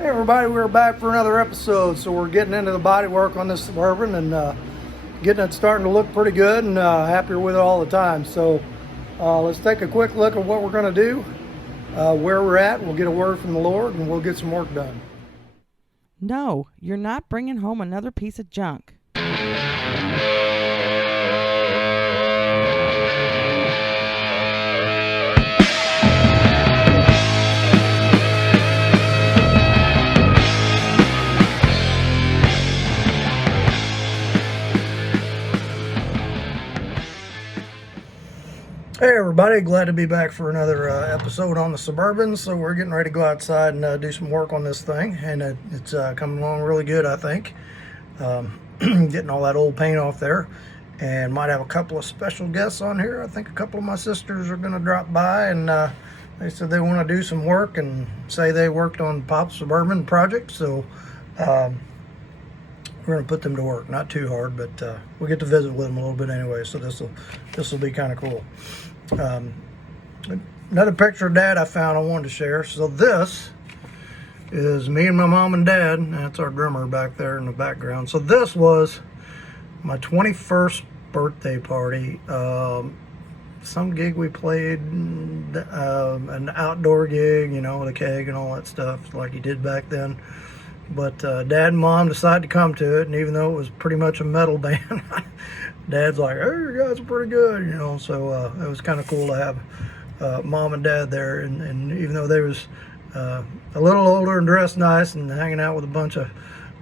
Hey everybody, we're back for another episode. So we're getting into the body work on this Suburban and getting it starting to look pretty good and happier with it all the time. So let's take a quick look at what we're going to do, where we're at. We'll get a word from the Lord and we'll get some work done. No, you're not bringing home another piece of junk. Hey everybody, glad to be back for another episode on the Suburban. So we're getting ready to go outside and do some work on this thing, and it's coming along really good, I think. Getting all that old paint off there, and might have a couple of special guests on here. I think a couple of my sisters are going to drop by, and they said they want to do some work and say they worked on Pop's Suburban project. So we're going to put them to work. Not too hard, but we'll get to visit with them a little bit anyway. So this will be kind of cool. Another picture of Dad I found I wanted to share. So this is me and my mom and dad. That's our drummer back there in the background. So this was my 21st birthday party. Some gig we played, an outdoor gig, you know, with a keg and all that stuff like you did back then. But Dad and Mom decided to come to it, and even though it was pretty much a metal band, Dad's like, "Hey, you guys are pretty good," you know. So it was kind of cool to have Mom and Dad there, and even though they was a little older and dressed nice and hanging out with a bunch of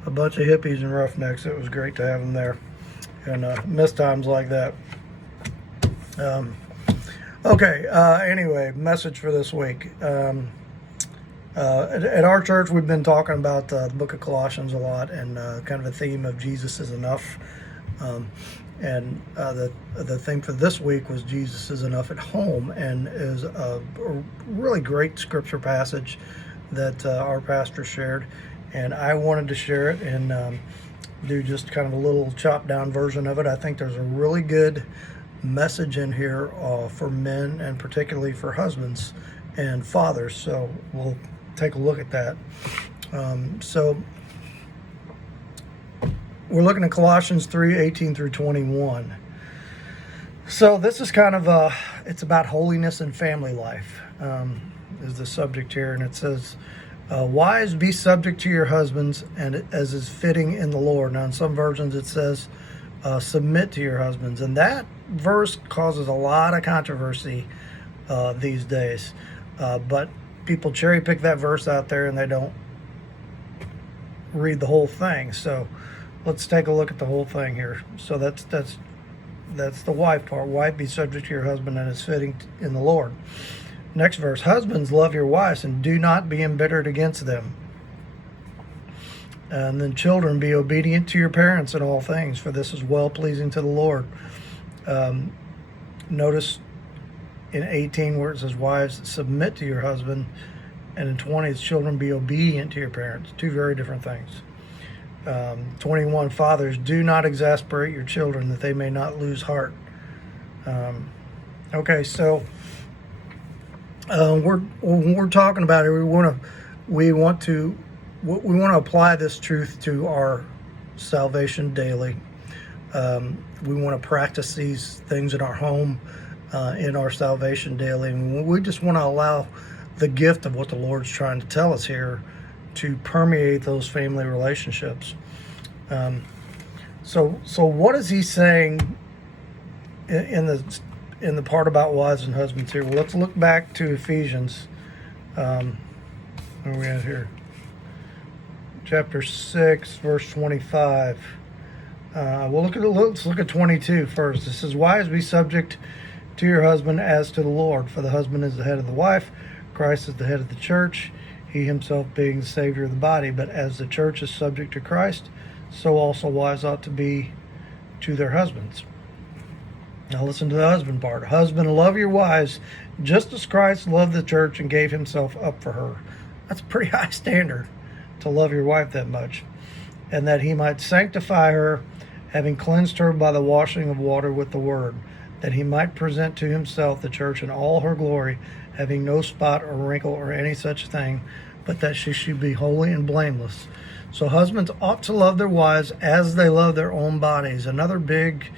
hippies and roughnecks, it was great to have them there, and miss times like that. Okay. Anyway, message for this week. At our church, we've been talking about the book of Colossians a lot, and kind of a theme of Jesus is enough. And the theme for this week was Jesus is enough at home, and is a really great scripture passage that our pastor shared, and I wanted to share it and do just kind of a little chopped down version of it. I think there's a really good message in here for men, and particularly for husbands and fathers. So we'll take a look at that. So we're looking at Colossians 3:18 through 21. So this is kind of it's about holiness and family life, is the subject here. And it says, wives, be subject to your husbands, and as is fitting in the Lord. Now in some versions it says, submit to your husbands. And that verse causes a lot of controversy these days. But people cherry pick that verse out there and they don't read the whole thing. So let's take a look at the whole thing here. So that's the wife part. Wife, be subject to your husband, and is fitting in the Lord. Next verse, husbands, love your wives and do not be embittered against them. And then children, be obedient to your parents in all things, for this is well pleasing to the Lord. Notice in 18 where it says wives, submit to your husband, and in 20 it's children, be obedient to your parents. Two very different things. 21, fathers, do not exasperate your children, that they may not lose heart. Okay, so when we're talking about it, we want to apply this truth to our salvation daily. We want to practice these things in our home, in our salvation daily, and we just want to allow the gift of what the Lord's trying to tell us here to permeate those family relationships. So what is he saying in the part about wives and husbands here? Well, let's look back to Ephesians. Where are we at here? Chapter 6, verse 25. Let's look at 22 first. It says, wives, be subject to your husband as to the Lord, for the husband is the head of the wife, Christ is the head of the church, he himself being the Savior of the body. But as the church is subject to Christ, so also wives ought to be to their husbands. Now listen to the husband part. Husband, love your wives just as Christ loved the church and gave himself up for her. That's a pretty high standard, to love your wife that much. And that he might sanctify her, having cleansed her by the washing of water with the word, that he might present to himself the church in all her glory, having no spot or wrinkle or any such thing, but that she should be holy and blameless. So husbands ought to love their wives as they love their own bodies. Another big,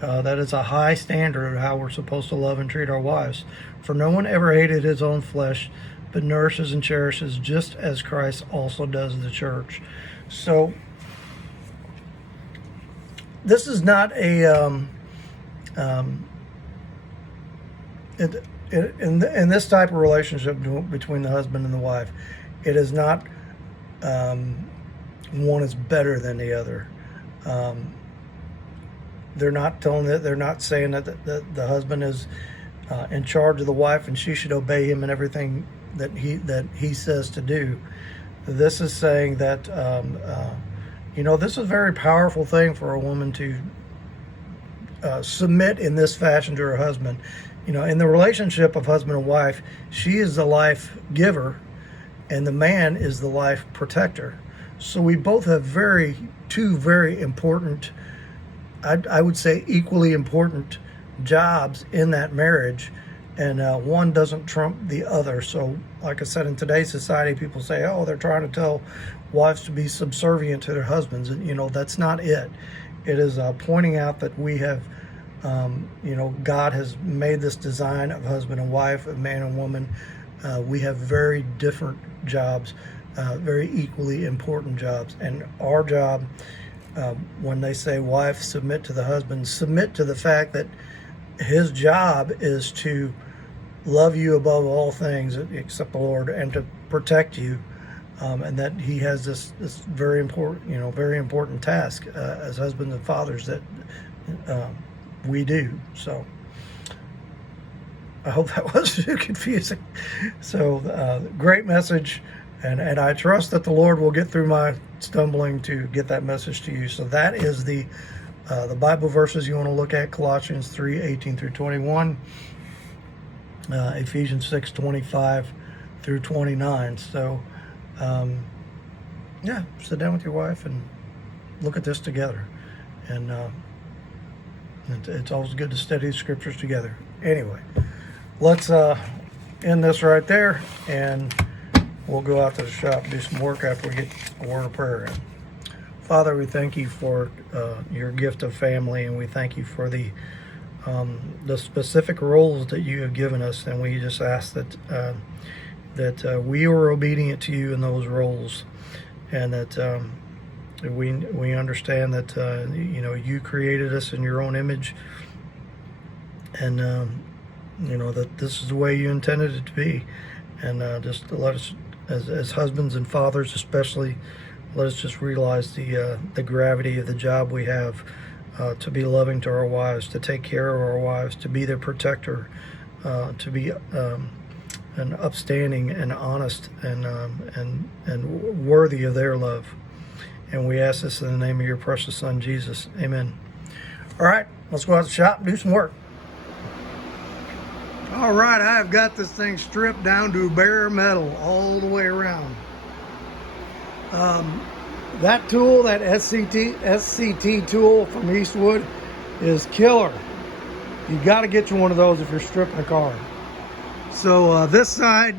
that is a high standard of how we're supposed to love and treat our wives. For no one ever hated his own flesh, but nourishes and cherishes, just as Christ also does the church. So this is not a in this type of relationship between the husband and the wife, it is not one is better than the other. They're not saying that the husband is in charge of the wife and she should obey him in everything that he says to do. This is saying that this is a very powerful thing for a woman to submit in this fashion to her husband. In the relationship of husband and wife, she is the life giver and the man is the life protector. So we both have two very important, I would say equally important jobs in that marriage, and one doesn't trump the other. So like I said, in today's society, people say, oh, they're trying to tell wives to be subservient to their husbands, and that's not it. It is pointing out that we have God has made this design of husband and wife, of man and woman. We have very different jobs, very equally important jobs. And our job, when they say wife, submit to the husband, submit to the fact that his job is to love you above all things except the Lord, and to protect you, and that he has this very important task as husbands and fathers that we do. So I hope that wasn't too confusing. So great message, and I trust that the Lord will get through my stumbling to get that message to you. So that is the Bible verses you want to look at: Colossians 3:18-21, Ephesians 6:25-29. So sit down with your wife and look at this together. And it's always good to study the scriptures together. Anyway, let's end this right there, and we'll go out to the shop and do some work after we get a word of prayer in. Father, we thank you for your gift of family, and we thank you for the specific roles that you have given us, and we just ask that we are obedient to you in those roles, and that we understand that you created us in your own image, and that this is the way you intended it to be, and just to let us, as husbands and fathers especially, let us just realize the gravity of the job we have, to be loving to our wives, to take care of our wives, to be their protector, to be and upstanding and honest and worthy of their love. And we ask this in the name of your precious Son, Jesus. Amen. All right, let's go out to the shop and do some work. All right, I've got this thing stripped down to bare metal all the way around. That tool, that SCT tool from Eastwood, is killer. You got to get you one of those if you're stripping a car. So this side,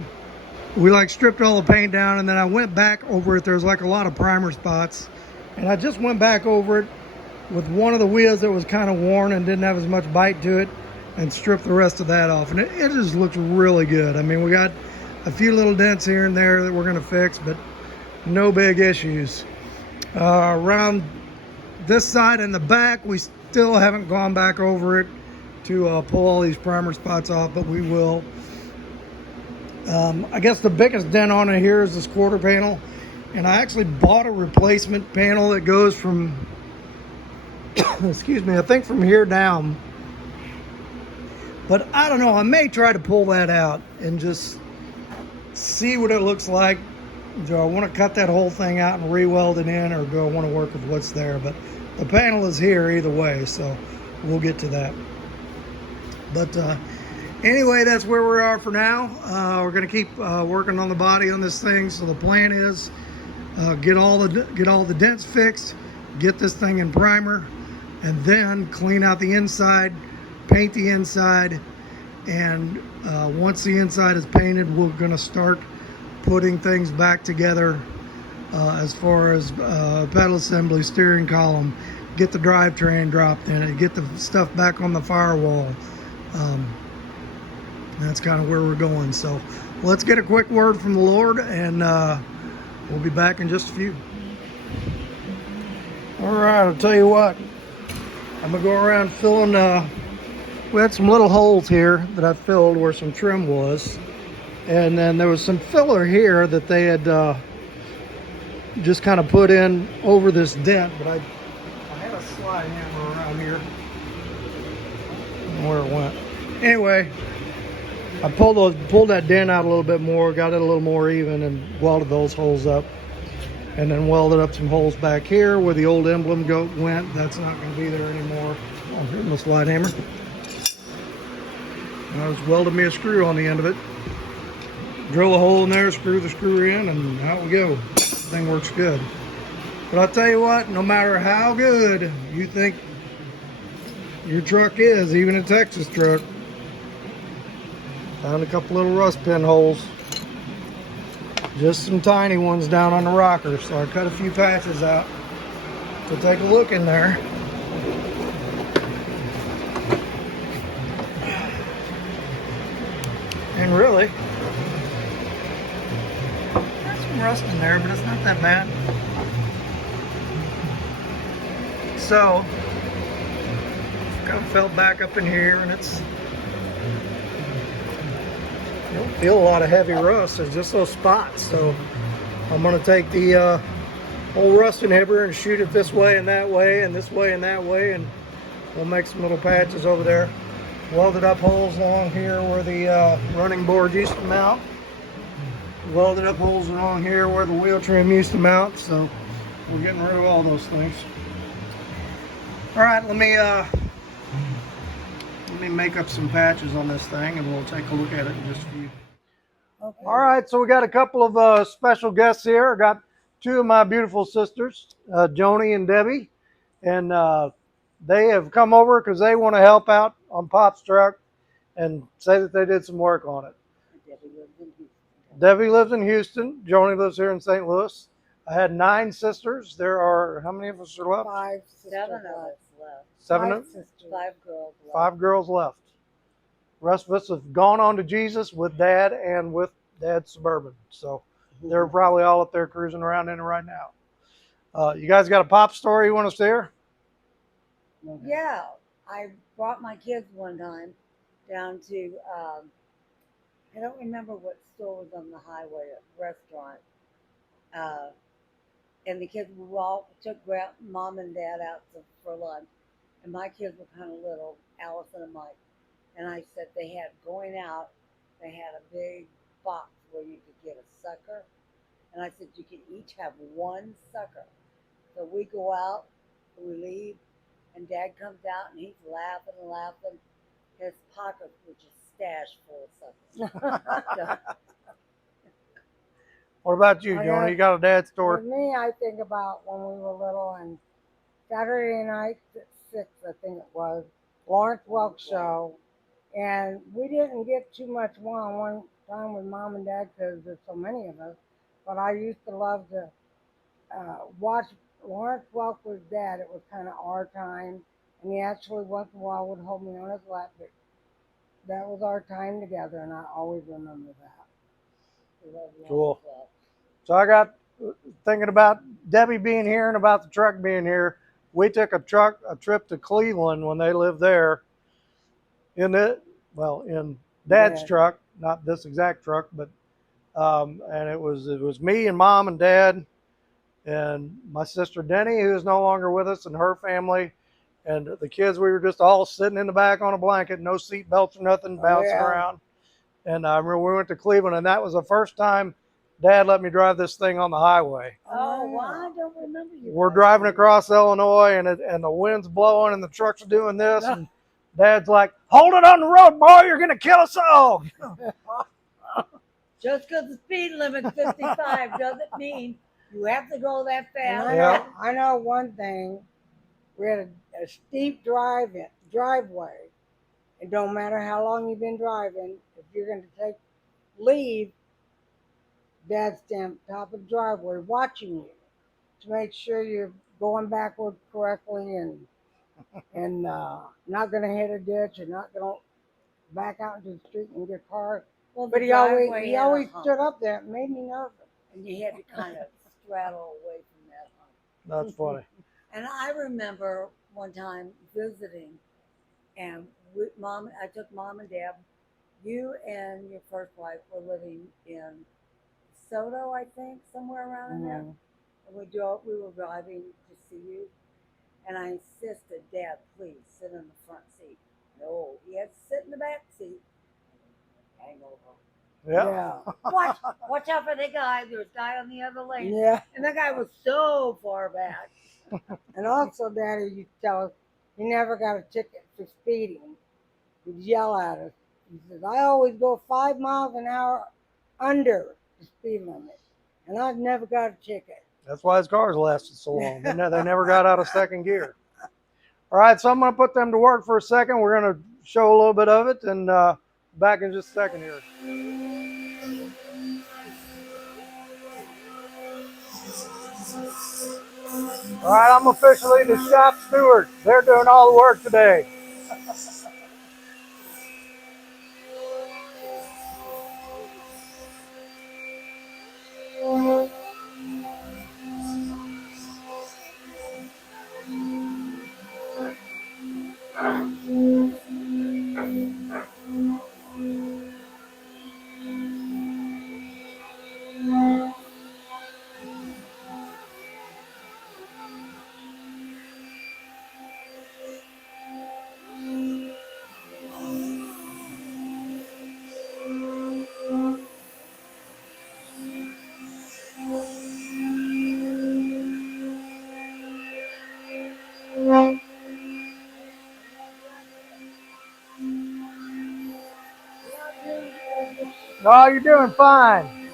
we stripped all the paint down, and then I went back over it. There's a lot of primer spots, and I just went back over it with one of the wheels that was kind of worn and didn't have as much bite to it, and stripped the rest of that off, and it just looks really good. I mean, we got a few little dents here and there that we're going to fix, but no big issues. Around this side and the back, we still haven't gone back over it to pull all these primer spots off, but we will. I guess the biggest dent on it here is this quarter panel, and I actually bought a replacement panel that goes from excuse me, I think from here down, but I don't know, I may try to pull that out and just see what it looks like. Do I want to cut that whole thing out and re-weld it in, or do I want to work with what's there? But the panel is here either way, so we'll get to that. But anyway, that's where we are for now. We're going to keep working on the body on this thing. So the plan is get all the dents fixed, get this thing in primer, and then clean out the inside, paint the inside, and once the inside is painted, we're going to start putting things back together as far as pedal assembly, steering column, get the drivetrain dropped in it, get the stuff back on the firewall. That's kind of where we're going. So let's get a quick word from the Lord, and we'll be back in just a few. All right, I'll tell you what. I'm gonna go around filling. We had some little holes here that I filled where some trim was, and then there was some filler here that they had just kind of put in over this dent. But I had a slide hammer around here. I don't know where it went. Anyway, I pulled that dent out a little bit more, got it a little more even, and welded those holes up. And then welded up some holes back here where the old emblem went. That's not going to be there anymore. Oh, here's my slide hammer. And I was welding me a screw on the end of it. Drill a hole in there, screw the screw in, and out we go. The thing works good. But I'll tell you what, no matter how good you think your truck is, even a Texas truck, found a couple little rust pin holes. Just some tiny ones down on the rocker, so I cut a few patches out to take a look in there. And really, there's some rust in there, but it's not that bad. So, got felt back up in here, and it's, you don't feel a lot of heavy rust. There's just those spots. So I'm going to take the old rust inhibitor and shoot it this way and that way and this way and that way, and we'll make some little patches over there. Welded up holes along here where the running board used to mount. Welded up holes along here where the wheel trim used to mount. So we're getting rid of all those things. All right, let me make up some patches on this thing, and we'll take a look at it in just a few. Okay. All right, so we got a couple of special guests here. I got two of my beautiful sisters, Joni and Debbie, and they have come over because they want to help out on Pop's truck and say that they did some work on it. Debbie lives in Houston. Joni lives here in St. Louis. I had 9 sisters. There are, how many of us are left? 5 sisters. 7 of us left. 7? 5 sisters. 5 girls left. 5 girls left. The rest of us have gone on to Jesus with Dad and with Dad's Suburban. So they're probably all up there cruising around in it right now. You guys got a Pop story you want us to hear? Yeah. I brought my kids one time down to, I don't remember what store was on the highway, a restaurant. And the kids took Mom and Dad out for lunch. And my kids were kind of little, Allison and Mike. And I said they had a big box where you could get a sucker. And I said you could each have one sucker. So we go out, we leave, and Dad comes out and he's laughing and laughing. His pockets were just stashed full of suckers. What about you, Joni? You got a dad story? With me, I think about when we were little and Saturday night at 6, I think it was, Lawrence Welk show. And we didn't get too much one-on-one time with Mom and Dad because there's so many of us. But I used to love to watch Lawrence Welk with Dad. It was kind of our time. And he actually once in a while would hold me on his lap. But that was our time together, and I always remember that. Cool. So I got thinking about Debbie being here and about the truck being here. We took a trip to Cleveland when they lived there in Dad's truck, not this exact truck, but and it was me and Mom and Dad and my sister Denny, who is no longer with us, and her family, and the kids. We were just all sitting in the back on a blanket, no seat belts or nothing, bouncing around. And I remember we went to Cleveland, and that was the first time Dad let me drive this thing on the highway. Oh, well, I don't remember you. We're driving across Illinois, and the wind's blowing, and the truck's doing this, and Dad's like, "Hold it on the road, boy! You're gonna kill us all." Just because the speed limit's 55 doesn't mean you have to go that fast. I know one thing. We had a steep driveway. It don't matter how long you've been driving. If you're going to leave, Dad stand top of the driveway watching you to make sure you're going backward correctly and not gonna hit a ditch and not gonna back out into the street and get hurt. Well, But the he always driveway he had a always hump, stood up there. It made me nervous. and you had to kind of straddle away from that hump. That's funny. And I remember one time visiting, and I took mom and dad. You and your first wife were living in Soto, I think, somewhere around in there. Mhm. And we were driving to see you, and I insisted, Dad, please sit in the front seat. No, he had to sit in the back seat. Hangover. Yeah. Watch out for the guy. There was a guy on the other lane, Yeah. and the guy was so far back. And also, Daddy used to tell us he never got a ticket for speeding. He'd yell at us. He says, I always go 5 miles an hour under the speed limit. And I've never got a ticket. That's why his cars lasted so long. They never got out of second gear. All right, so I'm going to put them to work for a second. We're going to show a little bit of it, and back in just a second here. All right, I'm officially the shop steward. They're doing all the work today. Oh, you're doing fine.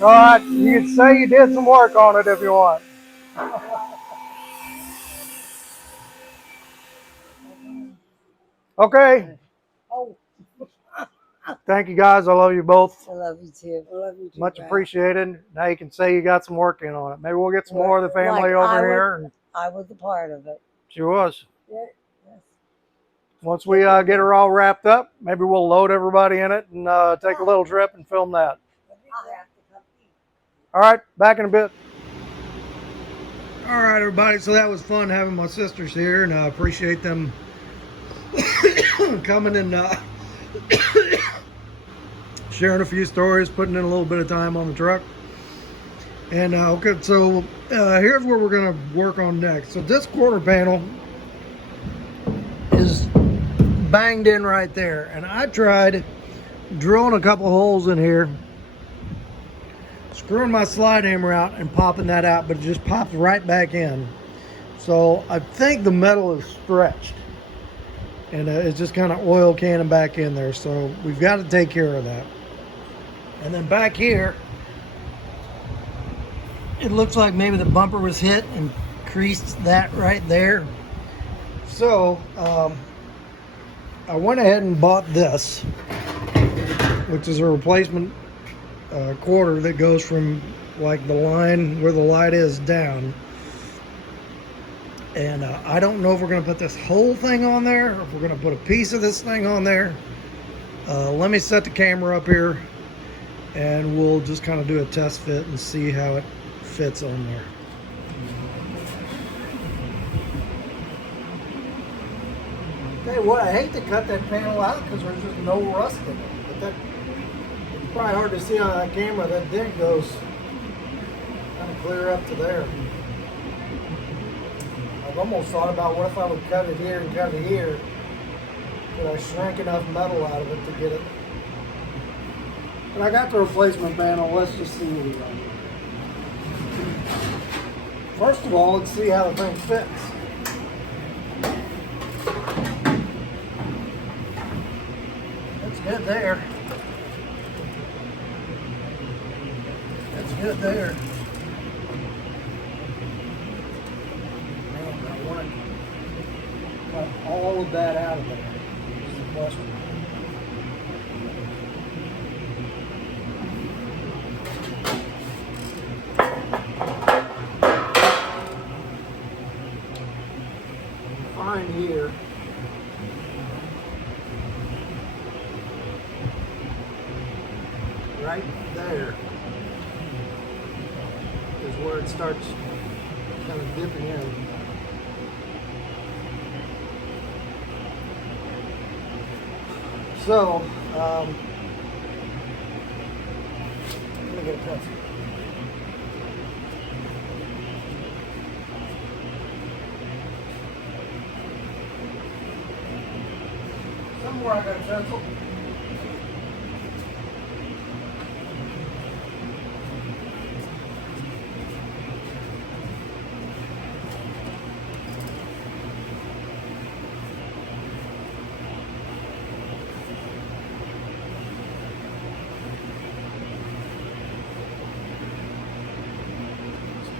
All right, you can say you did some work on it if you want. Okay. Oh, Thank you, guys. I love you both. I love you too. I love you too, Much Dad. appreciated. Now you can say you got some work in on it. Maybe we'll get some more of the family Like, over here. And I was a part of it. she was. Yeah, yes. Once we get her all wrapped up, maybe we'll load everybody in it and take a little trip and film that. I'll have to come eat. All right, back in a bit. All right, everybody. So that was fun having my sisters here, and I appreciate them coming and sharing a few stories, putting in a little bit of time on the truck. And okay, so here's what we're gonna work on next. So this quarter panel is banged in right there, and I tried drilling a couple holes in here, screwing my slide hammer out and popping that out, but it just popped right back in. So I think the metal is stretched, and it's just kind of oil canning back in there. So we've got to take care of that. And then back here, it looks like maybe the bumper was hit and creased that right there. So I went ahead and bought this, which is a replacement quarter that goes from like the line where the light is down. And I don't know if we're going to put this whole thing on there or if we're going to put a piece of this thing on there. Let me set the camera up here and we'll just kind of do a test fit and see how it fits on there. Tell you what, I hate to cut that panel out because there's just no rust in it. But that, it's probably hard to see on that camera. That dent goes kind of clear up to there. I've almost thought about what if I would cut it here and cut it here. Could I shrink enough metal out of it to get it? But I got the replacement panel. Let's just see what we got. First of all, let's see how the thing fits. That's good there. That's good there. Man, I want it all the pulled that out of there? Is the question. Find here. Right there is where it starts kind of dipping in. So, let me get a pencil. Somewhere I got a pencil.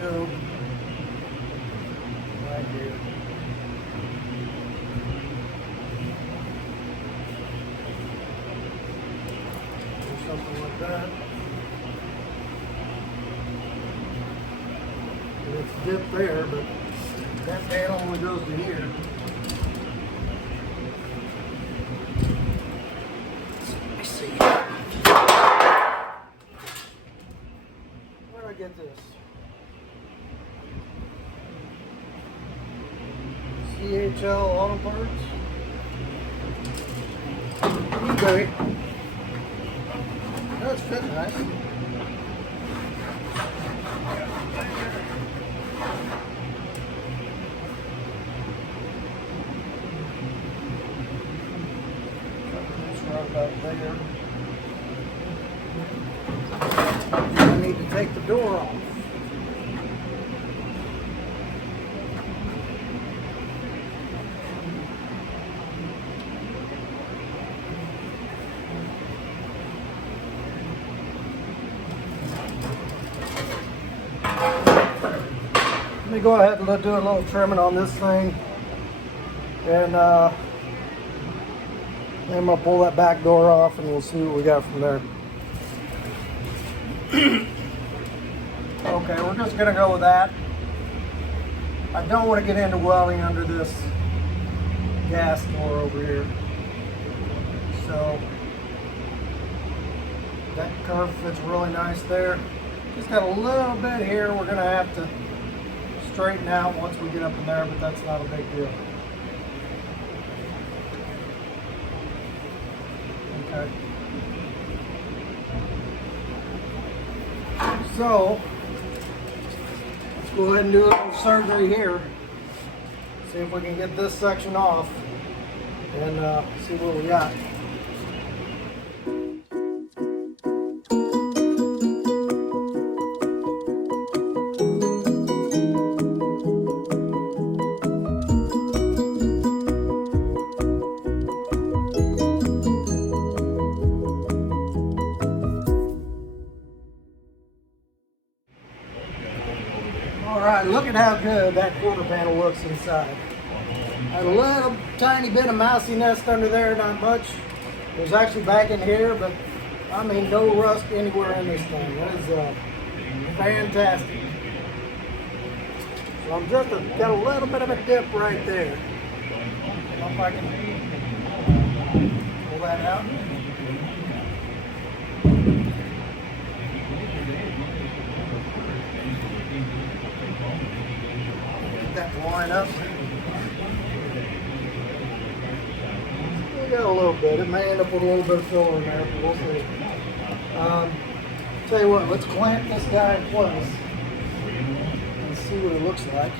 Go right here. Or something like that. And it's dipped there, but that panel only goes to here. Let me see. Where do I get this? CHL Auto Parts. eBay. That's fit nice. That's right about there. I need to take the door off. Let me go ahead and do a little trimming on this thing, and then I'm gonna pull that back door off, and we'll see what we got from there. Okay, we're just gonna go with that. I don't want to get into welding under this gas door over here, so that curve fits really nice there. Just got a little bit here we're gonna have to straighten out once we get up in there, but that's not a big deal. Okay. So, let's go ahead and do a little surgery here. See if we can get this section off and see what we got. Alright, look at how good that quarter panel looks inside. Had a little tiny bit of mousy nest under there, not much. It was actually back in here, but I mean no rust anywhere in this thing. That is fantastic. So I'm just got a little bit of a dip right there. I don't know if I can pull that out. That line up. We got a little bit. It may end up with a little bit of filler in there, but we'll see. Tell you what, let's clamp this guy in place and see what it looks like.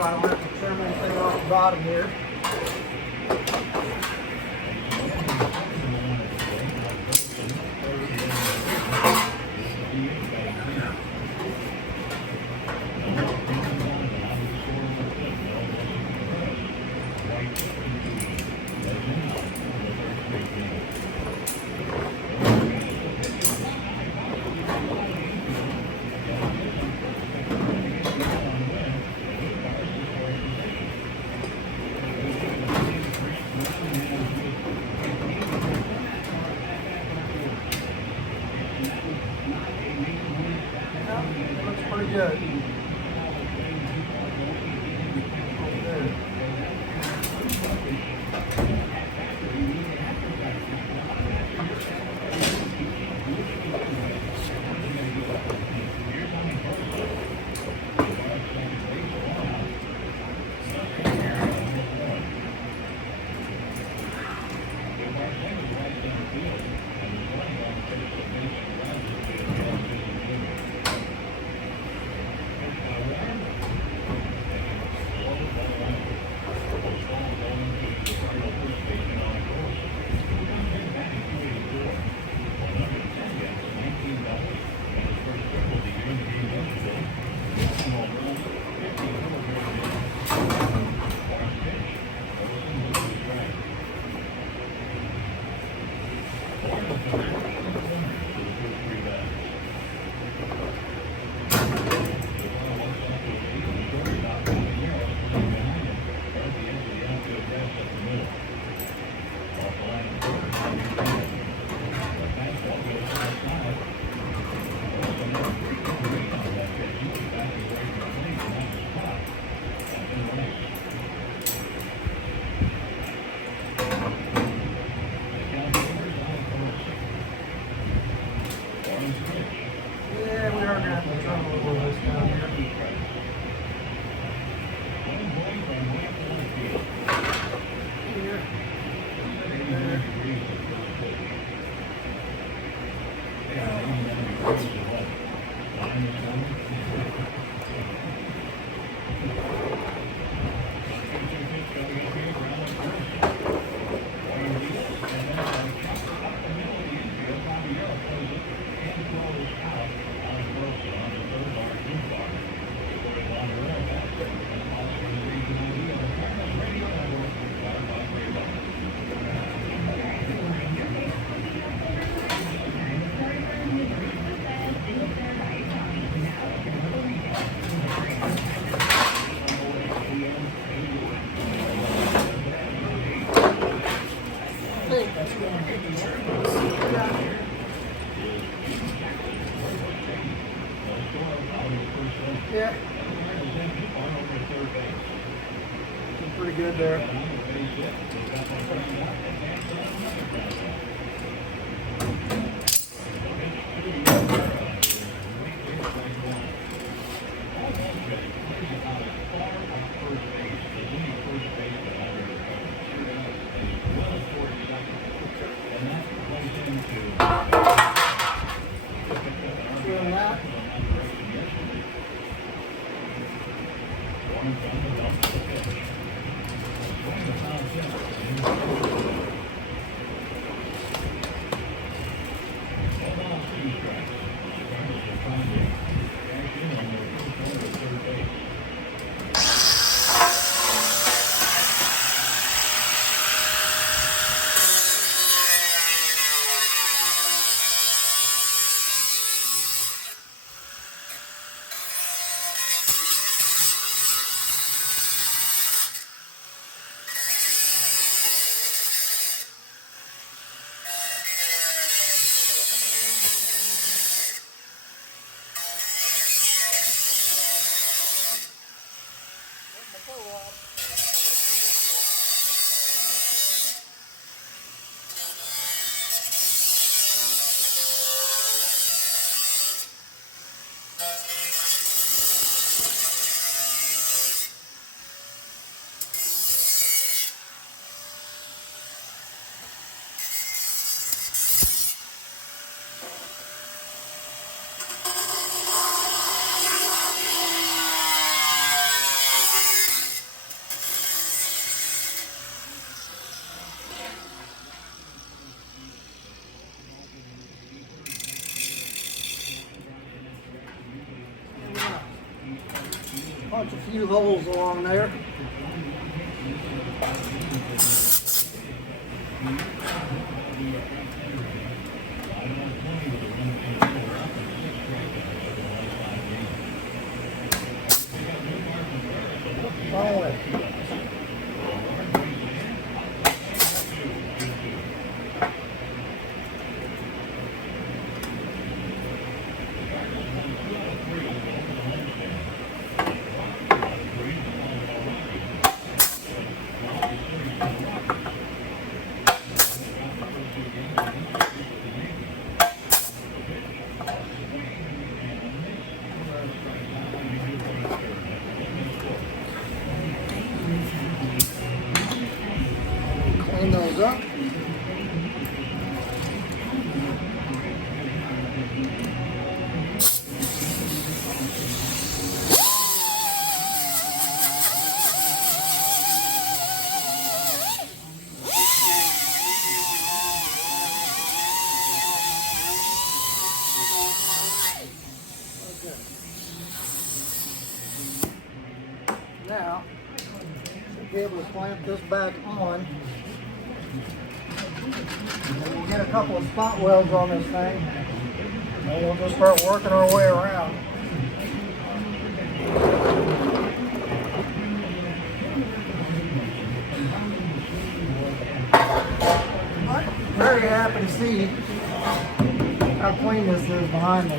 I don't have to trim anything off the bottom here. good. Yeah, we are gonna have to trim a little of this down here. Here. There. Yeah. Pretty good there. Doing that. Punch a few holes along there. Solid. Now, we'll be able to clamp this back on. And we'll get a couple of spot welds on this thing. And we'll just start working our way around. I'm very happy to see how clean this is behind me.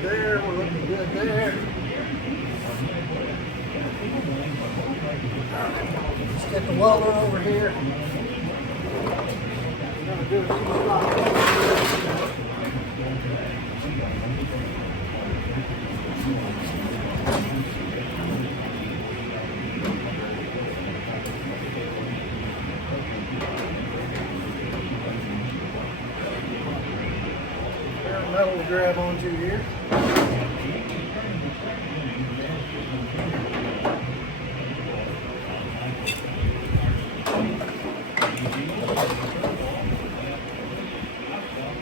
There, we're looking good there. Let's get the welder over here. We're gonna do a few spots. There's metal to grab onto here.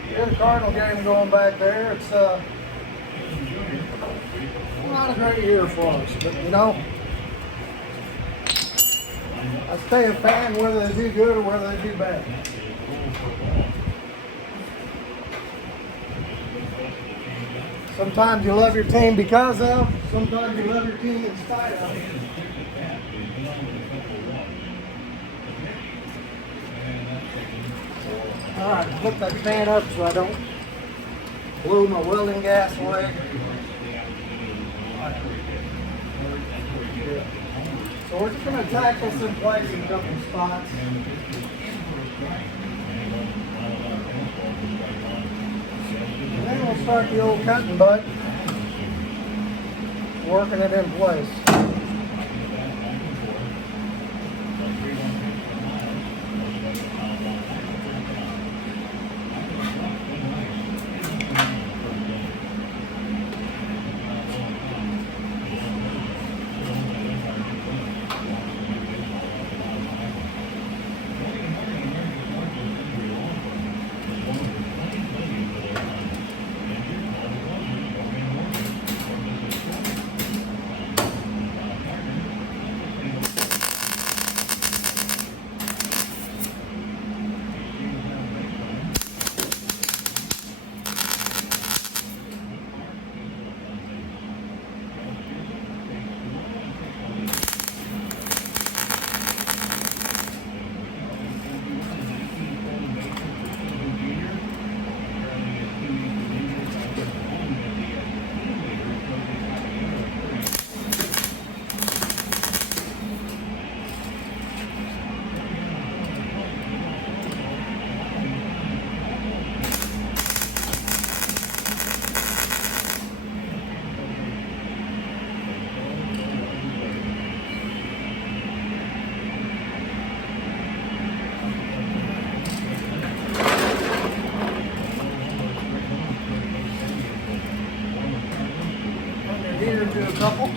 Here's the Cardinal game going back there. It's not a great year for us, but you know, I stay a fan whether they do good or whether they do bad. Sometimes you love your team because of, sometimes you love your team in spite of. Alright, hook that fan up so I don't blow my welding gas away. So we're just going to tack this in place in a couple of spots. And then we'll start the old cutting butt, working it in place. Here do a couple.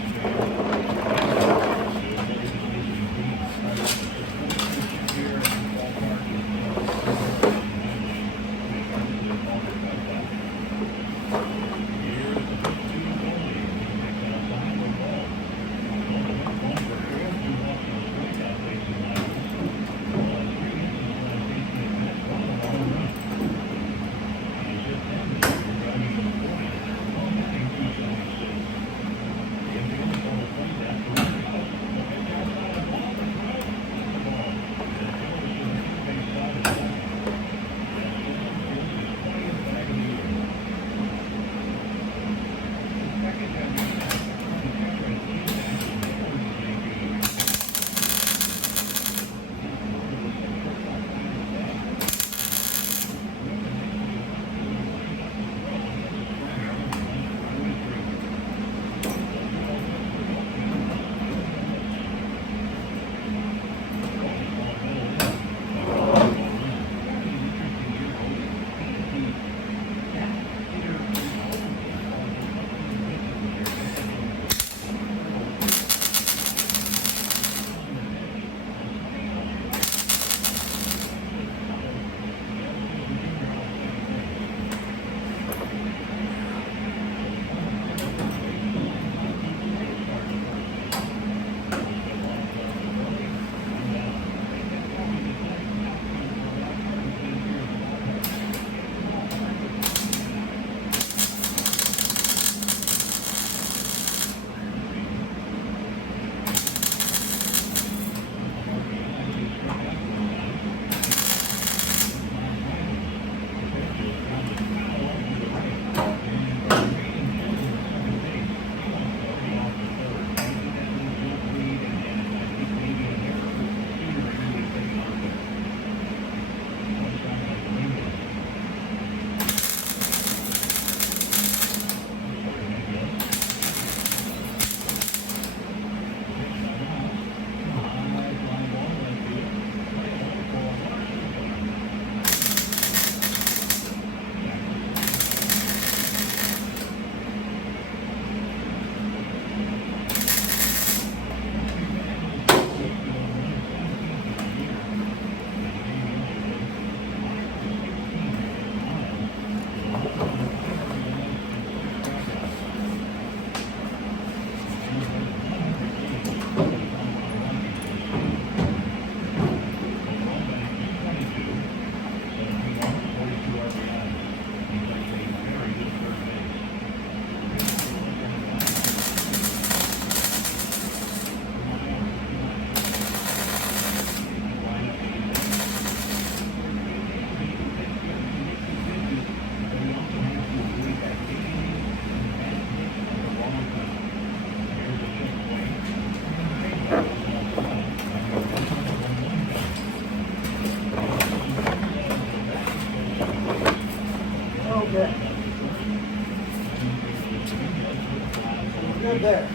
Good there.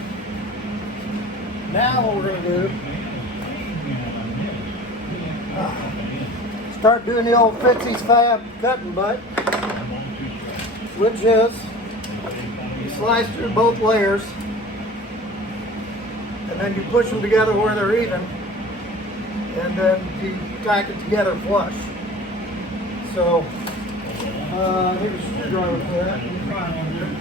Now what we're going to do, start doing the old Fitzy's Fab cutting butt, which is you slice through both layers and then you push them together where they're even, and then you tack it together flush. So I think a screwdriver for that. You can find one here.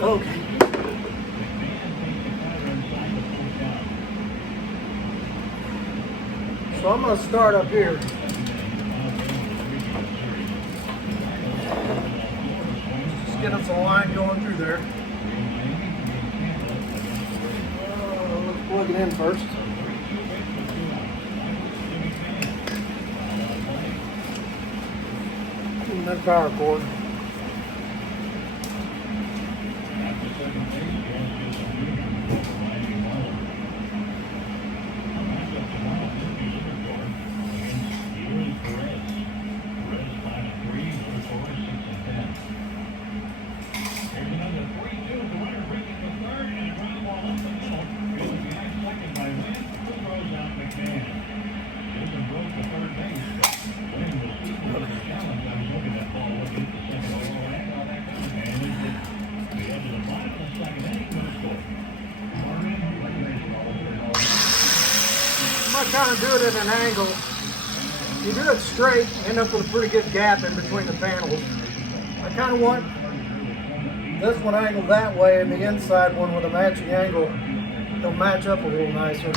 Okay. So I'm going to start up here. Just get us a line going through there. Let's plug it in first. And that power cord. Kind of do it at an angle. You do it straight, you end up with a pretty good gap in between the panels. I kind of want this one angled that way and the inside one with a matching angle. They'll match up a little nicer.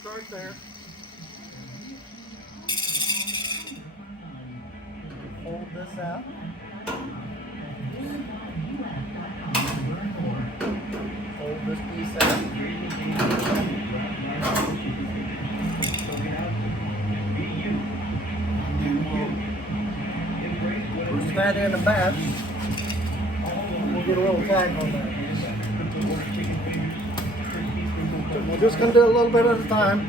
Start there. Fold this out. Fold this piece out. Push that in a batch. We'll get a little tag on that. We're just going to do a little bit at a time.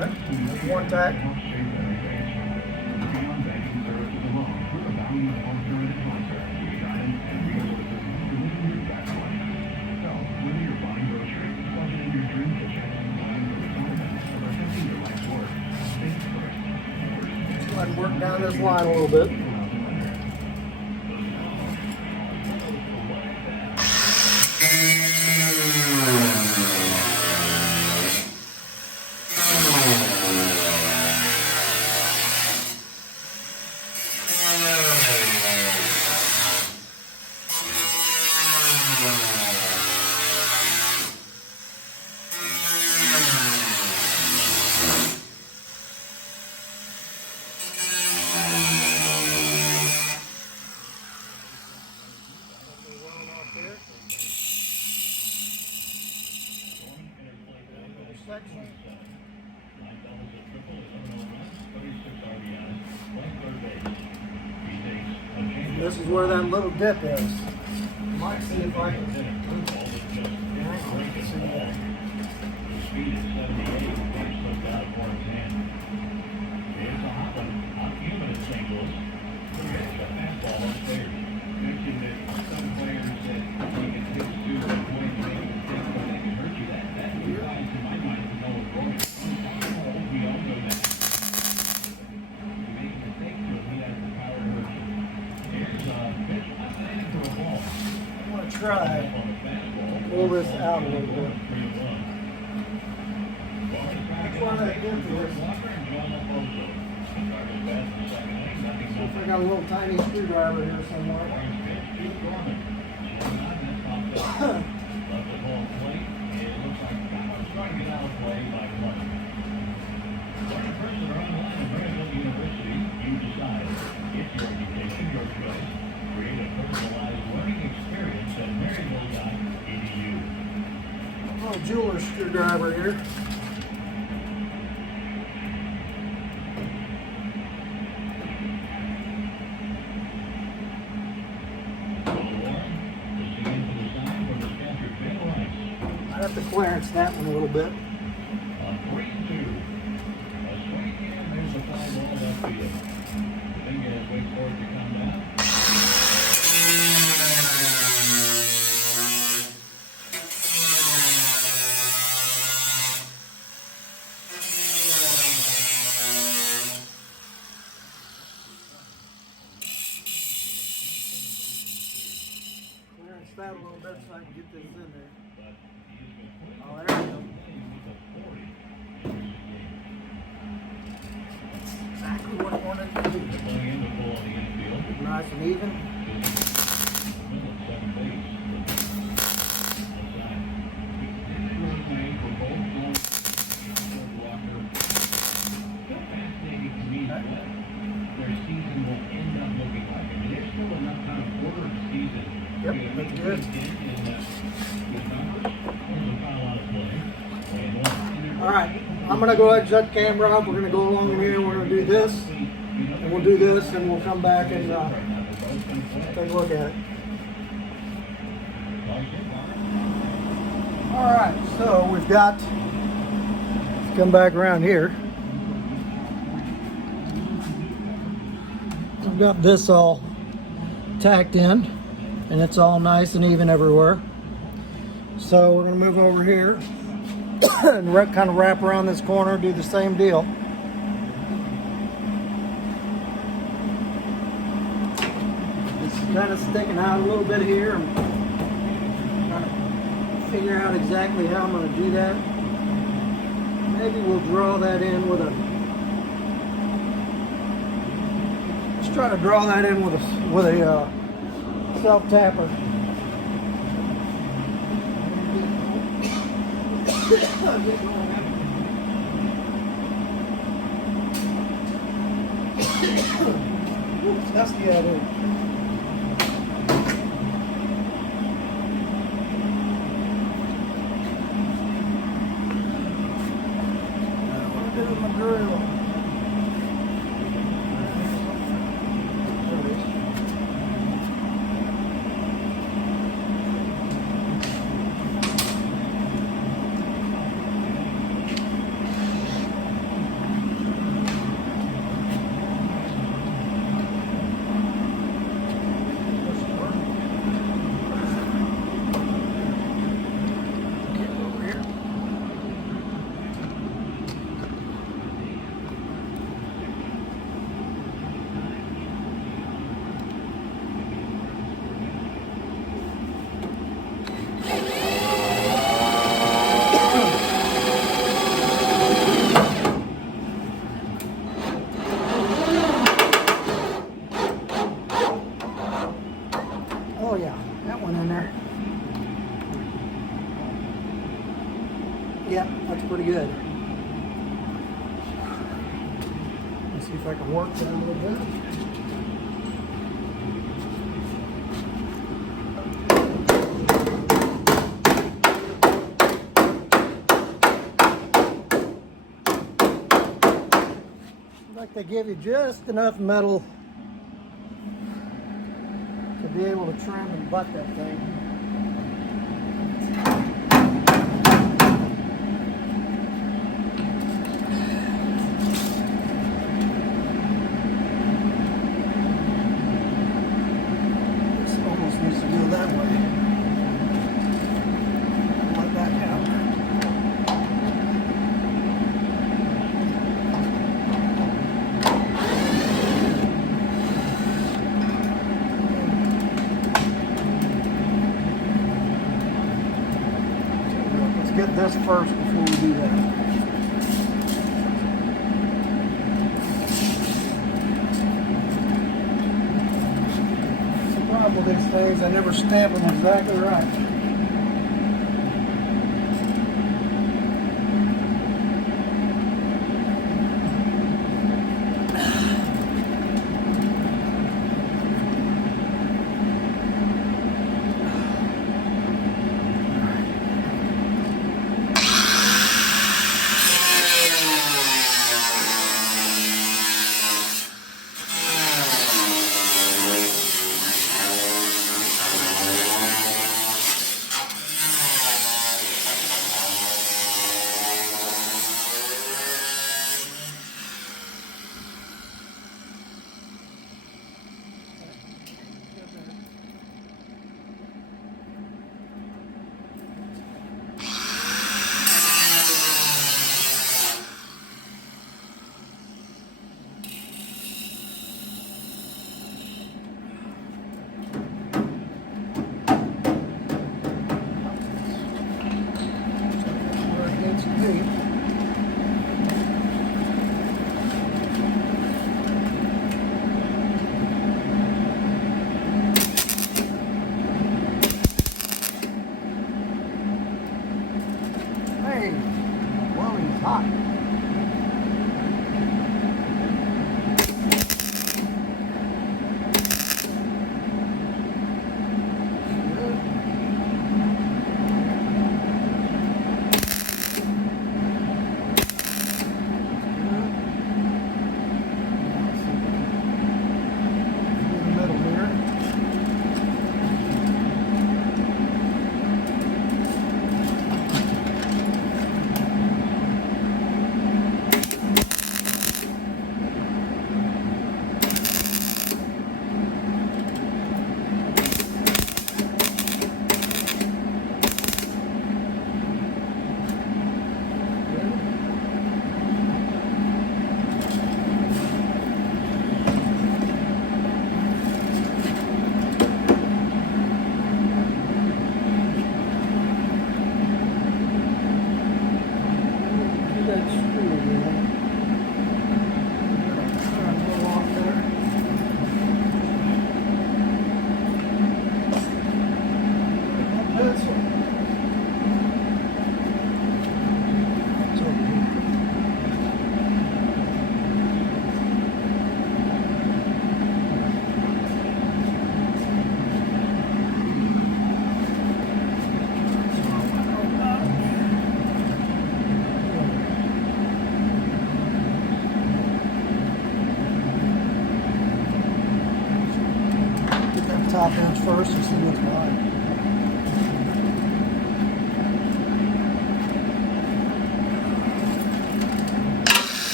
Okay, that's one tack. Just go ahead and work down this line a little bit. This is where that little dip is. Might see if I can see that. try pull this out a little bit. Which one did I get to this? See if I got a little tiny screwdriver here somewhere. Little jeweler's screwdriver here. I have to clearance that one a little bit. Clearance that a little bit so I can get this in there. Oh, there we go. Exactly what I wanted to do. Nice and even. Yep, that's good. All right, I'm gonna go ahead and shut the camera off. We're gonna go along in here. We're gonna do this, and we'll do this, and we'll come back and take a look at it. All right, so we've got. Let's come back around here. We've got this all tacked in, and it's all nice and even everywhere. So we're gonna move over here and kind of wrap around this corner, do the same deal. It's kind of sticking out a little bit here. I'm trying to figure out exactly how I'm going to do that. Maybe we'll draw that in with a. Let's try to draw that in with a self tapper. That's the idea. What I do with my drill. Oh yeah, that one in there. Yeah, that's pretty good. Let's see if I can work that a little bit. Like they give you just enough metal to be able to trim and butt that thing. This almost needs to go that way. Like that now. get this first before we do that. The problem with these things, I never stamp them exactly right. Hey, well, he's hot. Top ends first and see what's behind.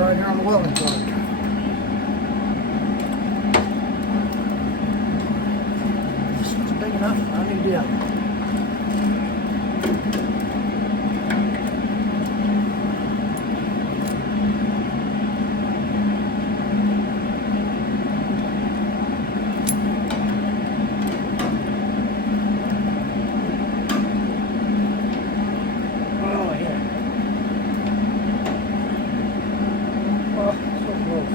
Right here on the welding side. This is big enough. I need Yeah. Oh, yeah. Oh, so close.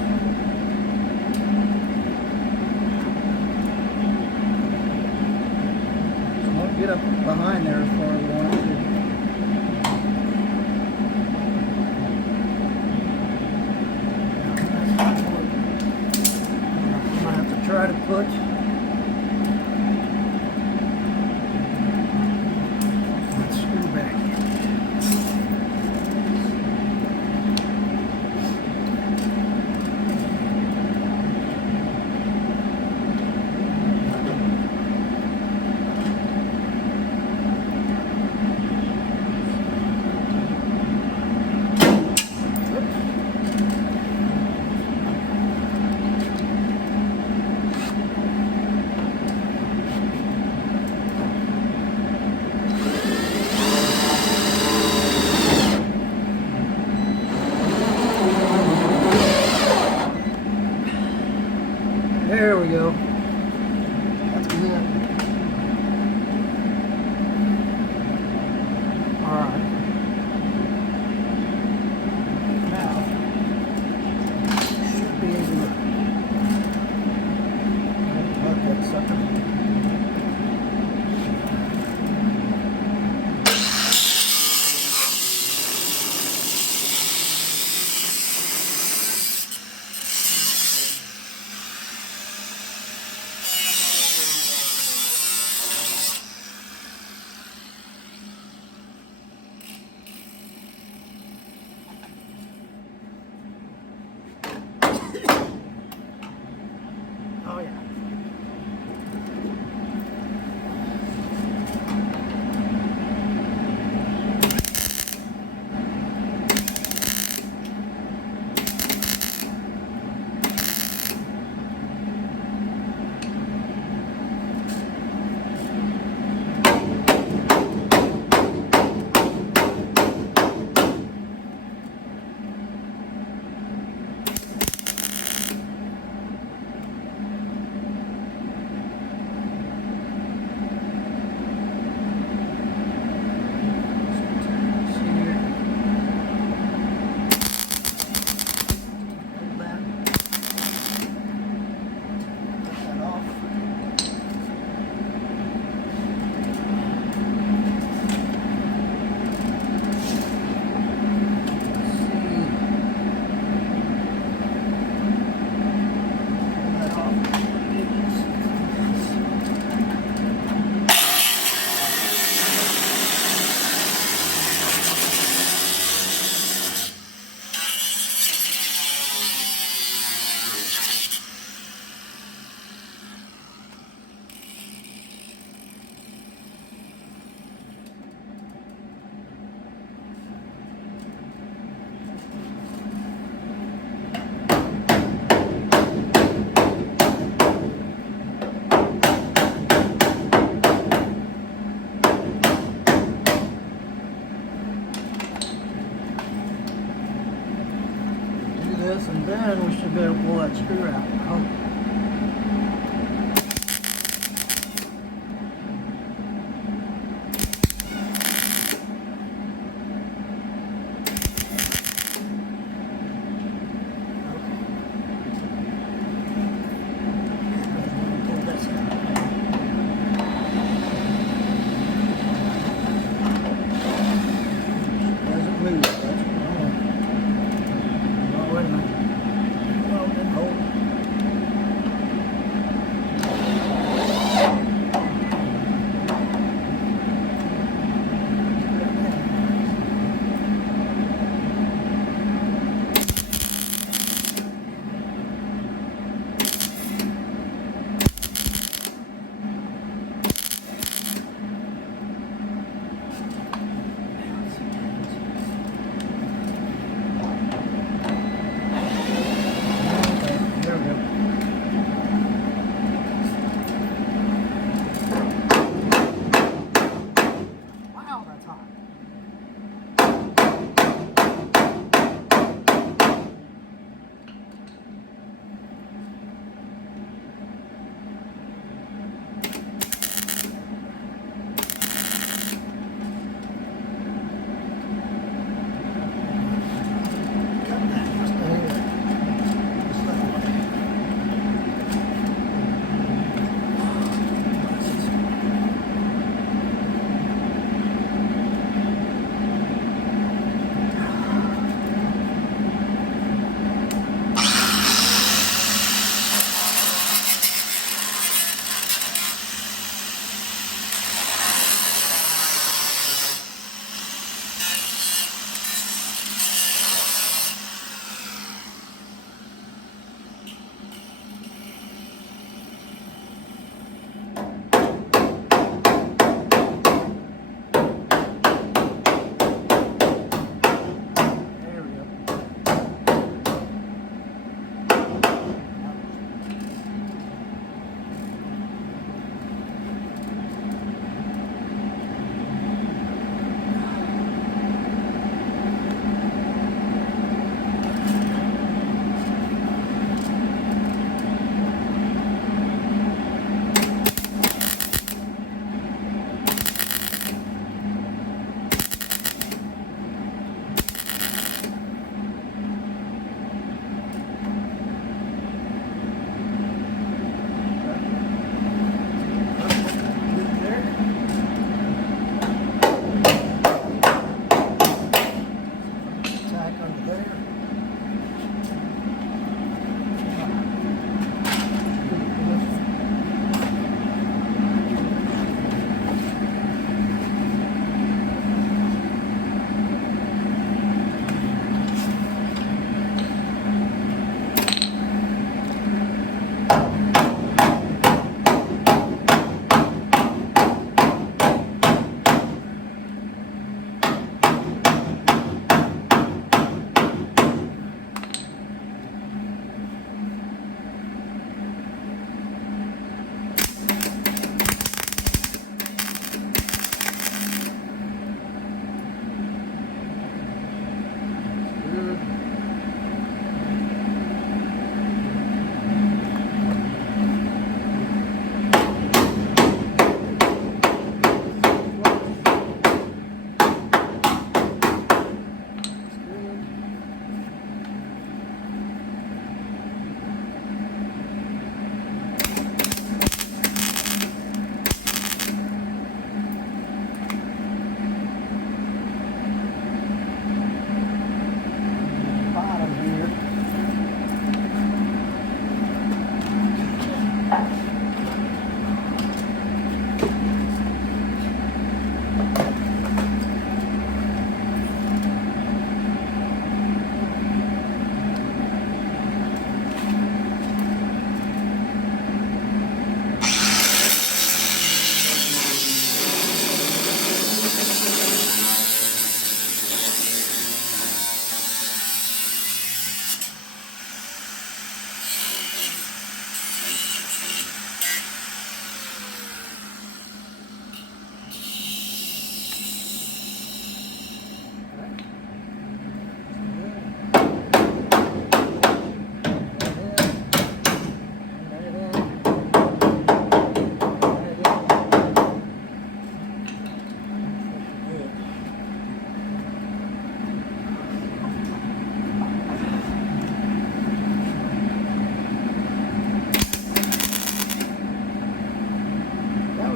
Don't get up behind there as far as I want it to. I'm gonna have to try to put that screw back in. There we go. That's good. All right. Now, should be able to plug that sucker.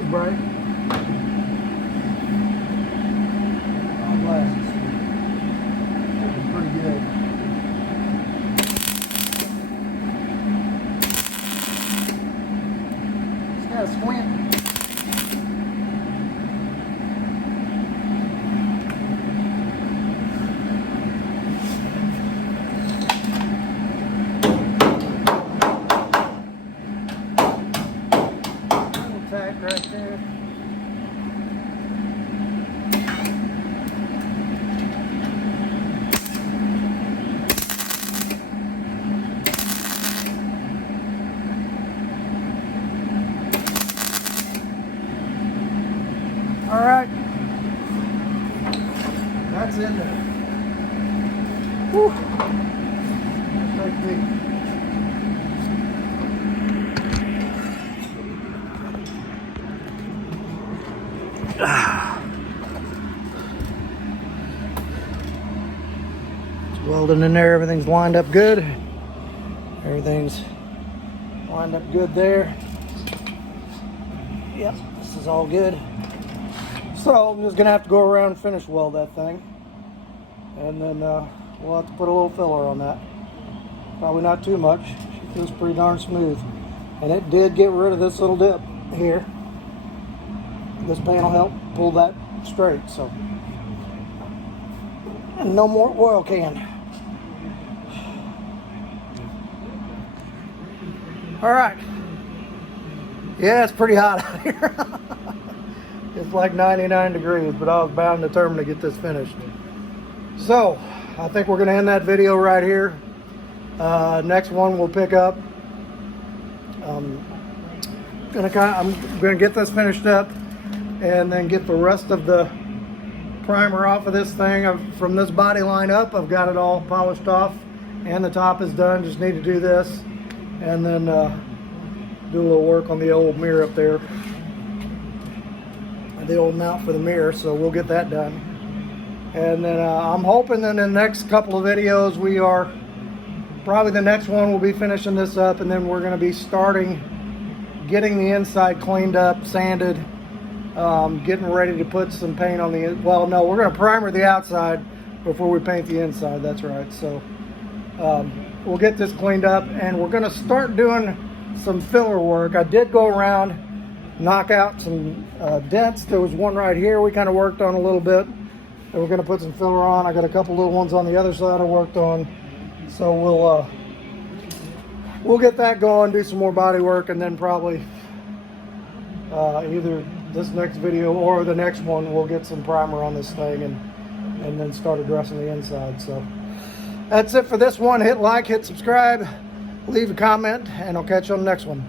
Bright. I'm glad. That's pretty good. It's got a squint. Little tack right there. All right, that's in there. Whew. Let's take a peek. It's welding in there. Everything's lined up good. Everything's lined up good there. Yep, this is all good. So I'm just gonna have to go around and finish weld that thing, and then we'll have to put a little filler on that. Probably not too much. She feels pretty darn smooth, and it did get rid of this little dip here. This panel helped pull that straight, so. And no more oil can. All right. Yeah, it's pretty hot out here. It's like 99 degrees, but I was bound and determined to get this finished. So, I think we're going to end that video right here. Next one we'll pick up. I'm going to get this finished up and then get the rest of the primer off of this thing. From this body line up, I've got it all polished off and the top is done. Just need to do this and then do a little work on the old mirror up there. The old mount for the mirror, so we'll get that done. And then I'm hoping that in the next couple of videos probably the next one we'll be finishing this up, and then we're going to be starting getting the inside cleaned up, sanded, getting ready to put some paint on the, well no, we're going to primer the outside before we paint the inside, that's right. So we'll get this cleaned up and we're going to start doing some filler work. I did go around, knock out some dents. There was one right here we kind of worked on a little bit, and we're going to put some filler on. I got a couple little ones on the other side I worked on, so we'll we'll get that going, do some more body work, and then probably either this next video or the next one, we'll get some primer on this thing and then start addressing the inside. So that's it for this one. Hit like, hit subscribe, leave a comment, and I'll catch you on the next one.